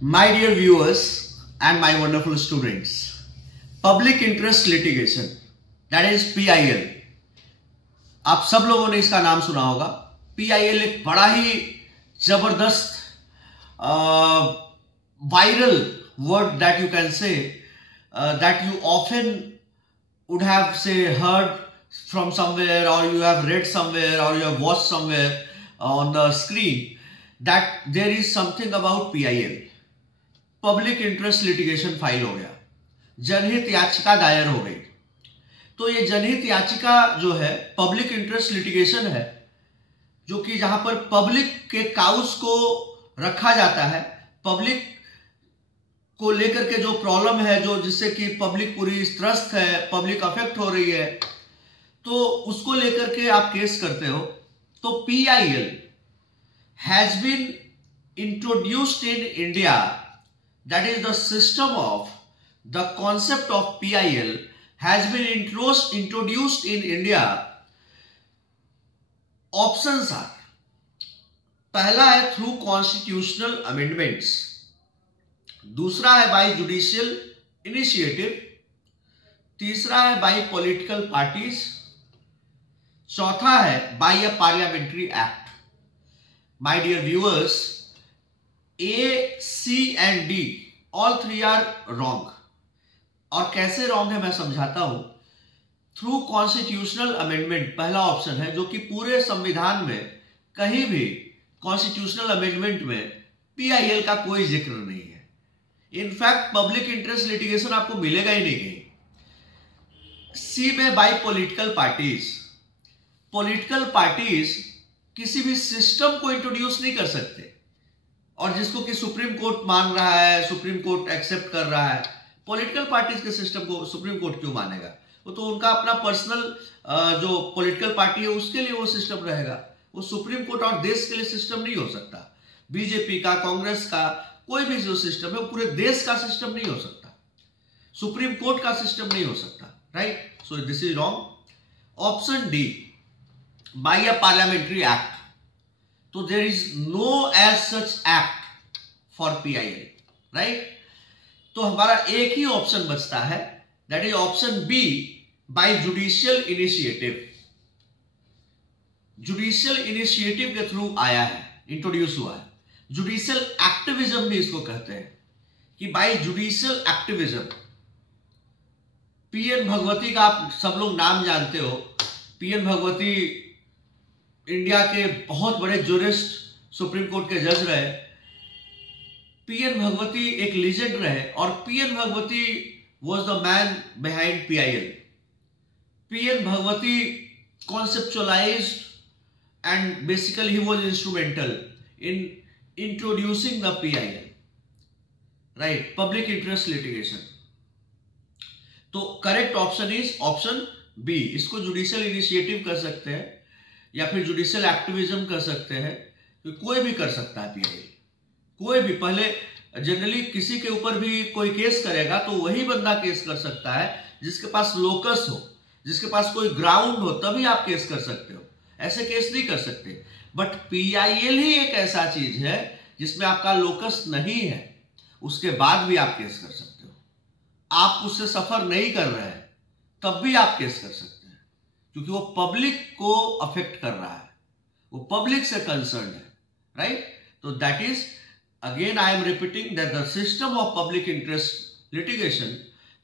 My dear viewers and my wonderful students, public interest litigation, that is PIL. आप सब लोगों ने इसका नाम सुना होगा। PIL एक बड़ा ही जबरदस्त viral word that you can say, that you often would have heard from somewhere, or you have read somewhere, or you have watched somewhere on the screen, that there is something about PIL. Public interest litigation file हो गया, जनहित याचिका दायर हो गई। तो ये जनहित याचिका जो है पब्लिक इंटरेस्ट लिटिगेशन है, जो कि जहां पर पब्लिक के काउज को रखा जाता है, पब्लिक को लेकर के जो प्रॉब्लम है, जो जिससे कि पब्लिक पूरी त्रस्त है, पब्लिक अफेक्ट हो रही है, तो उसको लेकर के आप केस करते हो। तो PIL has been introduced in India, that is the system of the concept of PIL has been introduced in India. Options are, पहला है through constitutional amendments, दूसरा है by judicial initiative, तीसरा है by political parties, चौथा है by a parliamentary act. My dear viewers, A, C and D all three are wrong. और कैसे wrong है मैं समझाता हूं। थ्रू कॉन्स्टिट्यूशनल अमेंडमेंट पहला ऑप्शन है, जो कि पूरे संविधान में कहीं भी कॉन्स्टिट्यूशनल अमेंडमेंट में PIL का कोई जिक्र नहीं है। इनफैक्ट पब्लिक इंटरेस्ट लिटिगेशन आपको मिलेगा ही नहीं कहीं। C में bye political parties, political parties किसी भी सिस्टम को इंट्रोड्यूस नहीं कर सकते, और जिसको कि सुप्रीम कोर्ट मान रहा है, सुप्रीम कोर्ट एक्सेप्ट कर रहा है, पॉलिटिकल पार्टीज के सिस्टम को सुप्रीम कोर्ट क्यों मानेगा? वो तो उनका अपना पर्सनल जो पॉलिटिकल पार्टी है उसके लिए वो सिस्टम रहेगा। वो सुप्रीम कोर्ट और देश के लिए सिस्टम नहीं हो सकता। बीजेपी का, कांग्रेस का, कोई भी जो सिस्टम है वो पूरे देश का सिस्टम नहीं हो सकता, सुप्रीम कोर्ट का सिस्टम नहीं हो सकता, right? So this is wrong. Option D, by a parliamentary act, तो there is no as such act for PIL, right? तो हमारा एक ही ऑप्शन बचता है, that is option B, by judicial initiative. Judicial initiative के थ्रू आया है, इंट्रोड्यूस हुआ है। जुडिशियल एक्टिविज्म भी इसको कहते हैं, कि by judicial activism. PN Bhagwati का आप सब लोग नाम जानते हो। PN भगवती इंडिया के बहुत बड़े जूरिस्ट, सुप्रीम कोर्ट के जज रहे। PN भगवती एक लीजेंड रहे, और PN Bhagwati was the man behind PIL. PN Bhagwati conceptualized and basically he was instrumental in introducing the PIL, right? Public interest litigation. तो correct option is option B. इसको judicial initiative कर सकते हैं, या फिर जुडिशियल एक्टिविज्म कर सकते हैं, तो कोई भी कर सकता है PIL, कोई भी। पहले जनरली किसी के ऊपर भी कोई केस करेगा तो वही बंदा केस कर सकता है जिसके पास लोकस हो, जिसके पास कोई ग्राउंड हो, तभी आप केस कर सकते हो। ऐसे केस नहीं कर सकते। बट PIL ही एक ऐसा चीज है जिसमें आपका लोकस नहीं है, उसके बाद भी आप केस कर सकते हो। आप उससे सफर नहीं कर रहे हैं तब भी आप केस कर सकते हैं, क्योंकि वो पब्लिक को अफेक्ट कर रहा है, वो पब्लिक से कंसर्न है, राइट? तो that is, again I am repeating, that the system of public interest litigation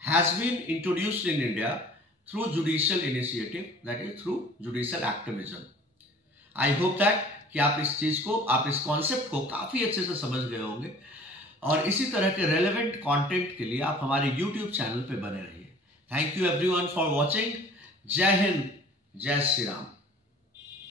has been introduced in India through judicial initiative, that is through judicial activism. I hope that कि आप इस चीज को, आप इस concept को काफी अच्छे से समझ गए होंगे, और इसी तरह के रेलेवेंट कंटेंट के लिए आप हमारे YouTube चैनल पे बने रहिए। Thank you everyone for watching. जय हिंद, जय श्री राम।